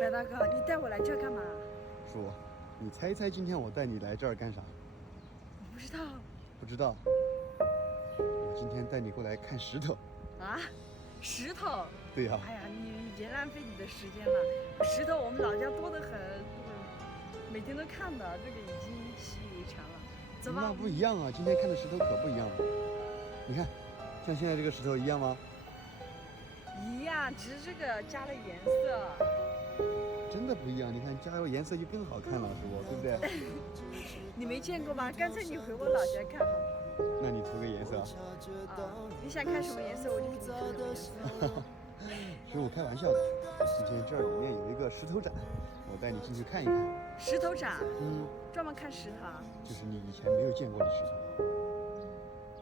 白大哥，你带我来这干嘛？叔，你猜一猜今天我带你来这儿干啥？我不知道。不知道。我今天带你过来看石头。啊？石头？对呀。哎呀，你别浪费你的时间了。石头我们老家多得很，每天都看的，这个已经习以为常了。走吧。那不一样啊，今天看的石头可不一样了。你看，像现在这个石头一样吗？一样，只是这个加了颜色。真的不一样，你看加了颜色就更好看了，叔，对不对？你没见过吗？干脆你回我老家看好不好？那你涂个颜色啊？你想看什么颜色，我就给你涂什么颜色。叔，我开玩笑的。今天这儿里面有一个石头展，我带你进去看一看。石头展？嗯，专门看石头啊？就是你以前没有见过的石头，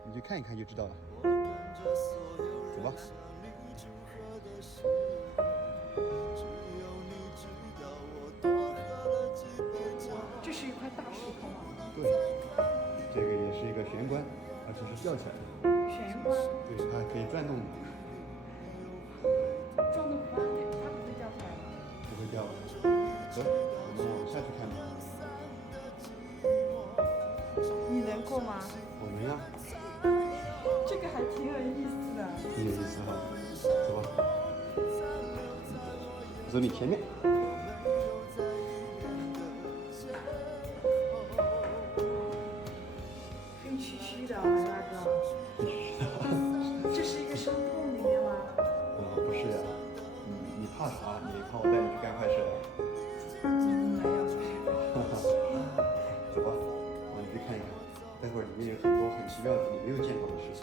你去看一看就知道了。走吧。这是一块大石头吗？对，这个也是一个玄关，而且是吊起来的。玄关？对，它还可以转动的。转动它不会掉下来吗？不会掉的。走，我们往下去看吧。你能过吗？我能呀。这个还挺有意思的。挺有意思哈，走吧。我走你前面。黑黢黢的，大哥。这是一个山洞里面吗？不是呀。你怕啥？你怕我带你去干坏事啊？没有。走吧，我们去看一看。待会儿里面有很多很奇妙的你没有见过的事情。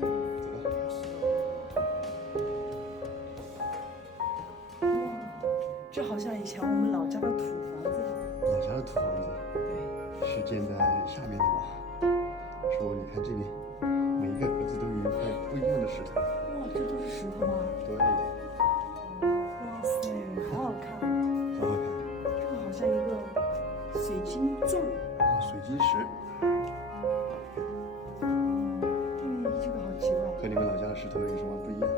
走吧。这好像以前我们老家的土房子。老家的土房子？对。是建在下面的吗？说你看这边，每一个格子都有一块不一样的石头。哇，这都是石头吗？对。哇塞，好好看。好好看。这个好像一个水晶钻。水晶石。这个好奇怪。和你们老家的石头有什么不一样？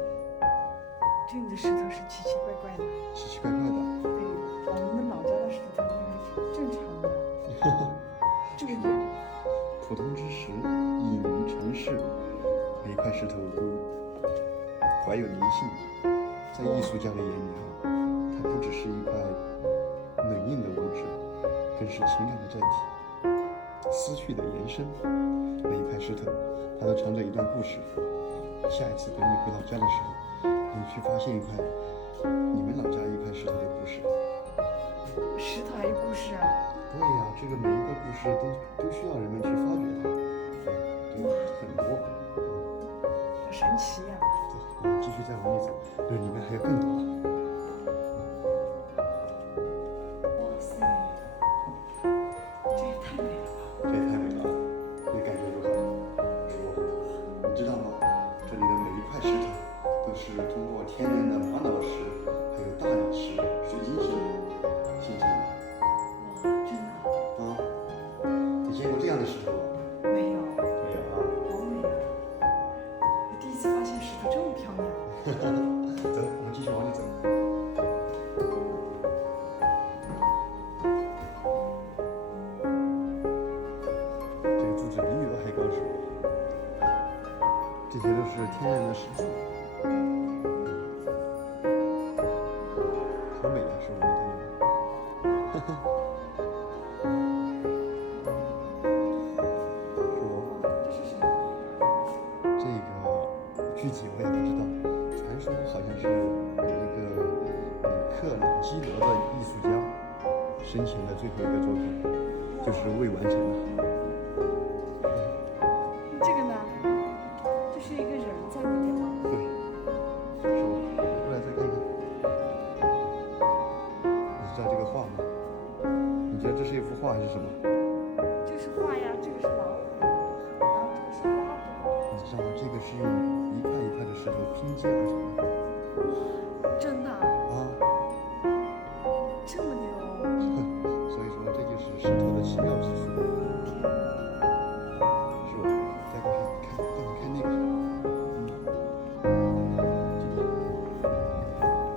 这里的石头是奇奇怪怪的。奇奇怪怪的。对，我们老家的石头应该是正常的。这个也。普通之石，隐于尘世。每一块石头都怀有灵性，在艺术家的眼里它不只是一块冷硬的物质，更是情感的载体，思绪的延伸。每一块石头，它都藏着一段故事。下一次等你回老家的时候，你去发现一块你们老家一块石头的故事。石头还有故事啊？对呀，这个每一个故事都需要人们去发掘它，对，很多。好神奇呀！走，我们继续再往里走，这里面还有更多。哇塞，这也太美了吧！这也太美了，你感觉如何？叔，你知道吗？这里的每一块石头都是通过天然的玛瑙石、还有大理石、水晶石形成的。哇，真的？啊，你见过这样的石头吗？没有。没有啊。好美啊！我第一次发现石头这么漂亮。走，我们继续往里走。这个柱子比你都还高，是吧？这些都是天然的石柱，可美了，是不是？你看。这是什么？这个具体我也不知道，传说好像是有一个里克朗基罗的艺术家生前的最后一个作品，就是未完成的。这个呢？这是一个人在里面吗？对，是吧？过来再看看。你知道这个画吗？你觉得这是一幅画还是什么？这是画呀，这个是老虎，然后这个是花朵。你知道吗？这个是用一块一块的石头拼接而成的。真的？啊。这么牛？所以说这就是石头的奇妙之处。天哪！是吧？再过去看，带你看那个。这里，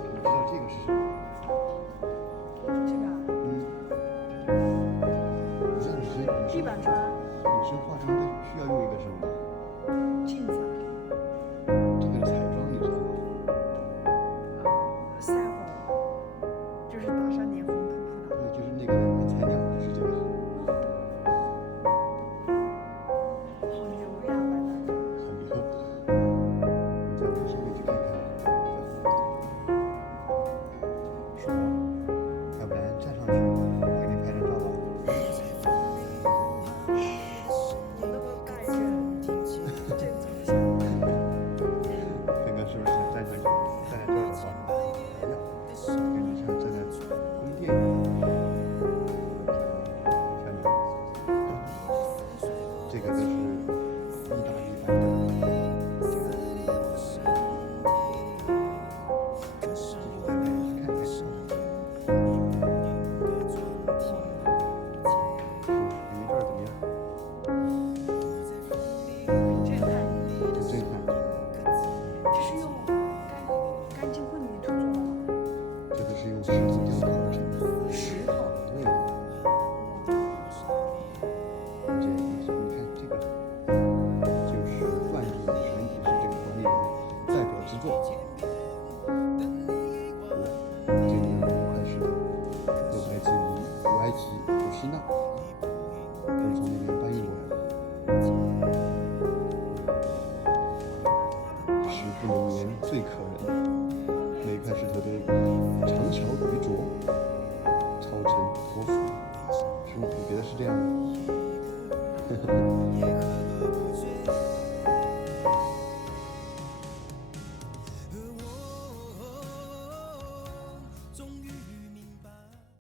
你知道这个是什么？地板砖、女生化妆都需要用一个什么？镜子、这个是彩妆，你知道吗？腮红，就是打上脸红扑扑的。对，就是那个材料是这个。好牛呀，白大哥！很牛。你再往下面去看看，说，要不然站上去，我给你拍张照吧。我那么大一个人，这怎么想？刚刚是不是想站上去？站在这儿的话，哎呀，感觉像站在宫殿一样。看着，这个都是意大利版的。石头雕刻而成的。石头。对。而且你看这个，就是万历全体是这个管理人代表之作。这里有5块石头，有埃及尼、古埃及、古希腊。